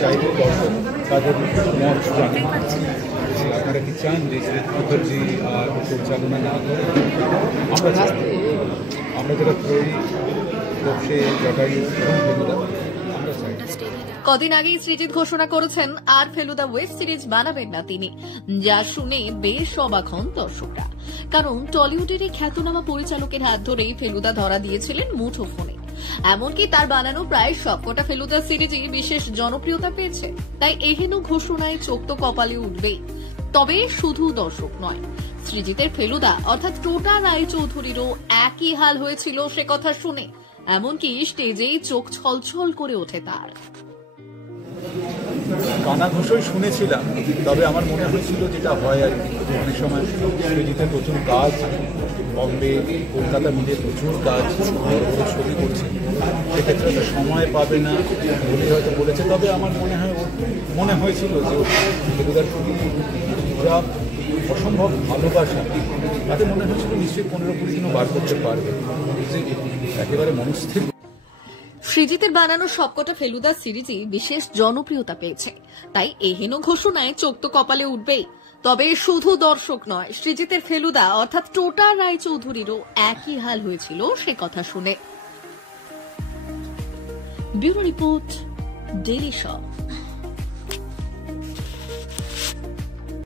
চাইব দর্শক তাদের মত জানেন। আপনারা কি চান যে শ্রী মুখার্জি আর পরিচালনা না করে আমরা চাই, আমরা যেটা তৈরি সে জটায়ু ফেলুদা আমরা চাই। কদিন আগেই সৃজিত ঘোষণা করেছেন আর ফেলুদা ওয়েব সিরিজ বানাবেন না তিনি, যা শুনে বেশ অবাক হন দর্শকরা। কারণ টলিউডের এই খ্যাতনামা পরিচালকের হাত ধরেই ফেলুদা ধরা দিয়েছিলেন মুঠোফোনে। এমনকি তার বানানো প্রায় সবকটা ফেলুদা সিরিজই বিশেষ জনপ্রিয়তা পেয়েছে। তাই এহেন ঘোষণায় চোখ তো কপালে উঠবেই। তবে শুধু দর্শক নয়, সৃজিতের ফেলুদা অর্থাৎ টোটা রায়চৌধুরীরও একই হাল হয়েছিল সে কথা শুনে। এমনকি স্টেজেই চোখ ছলছল করে ওঠে তার। কানাঘুষোই শুনেছিলাম, তবে আমার মনে হয়েছিল যেটা হয় আর কি, অনেক সময় সৃজিতের প্রচুর কাজ, বম্বে কলকাতা মিলে প্রচুর কাজ, বড় বড় ছবি করছে, সেক্ষেত্রে হয়তো সময় পাবে না বলে হয়তো বলেছে। তবে আমার মনে হয়েছিল যে ফেলুদার প্রতি যা অসম্ভব ভালোবাসা, তাতে মনে হয়েছিল নিশ্চয়ই 15-20 দিনও বার করতে পারবে। একেবারে মনস্থির। সৃজিতের বানানো সবকটা ফেলুদা সিরিজই বিশেষ জনপ্রিয়তা পেয়েছে, তাই এহেন ঘোষণায় চোখ তো কপালে উঠবেই। তবে শুধু দর্শক নয়, সৃজিতের ফেলুদা অর্থাৎ টোটা রায়চৌধুরীরও একই হাল হয়েছিল সে কথা শুনে। Bureau report, daily show.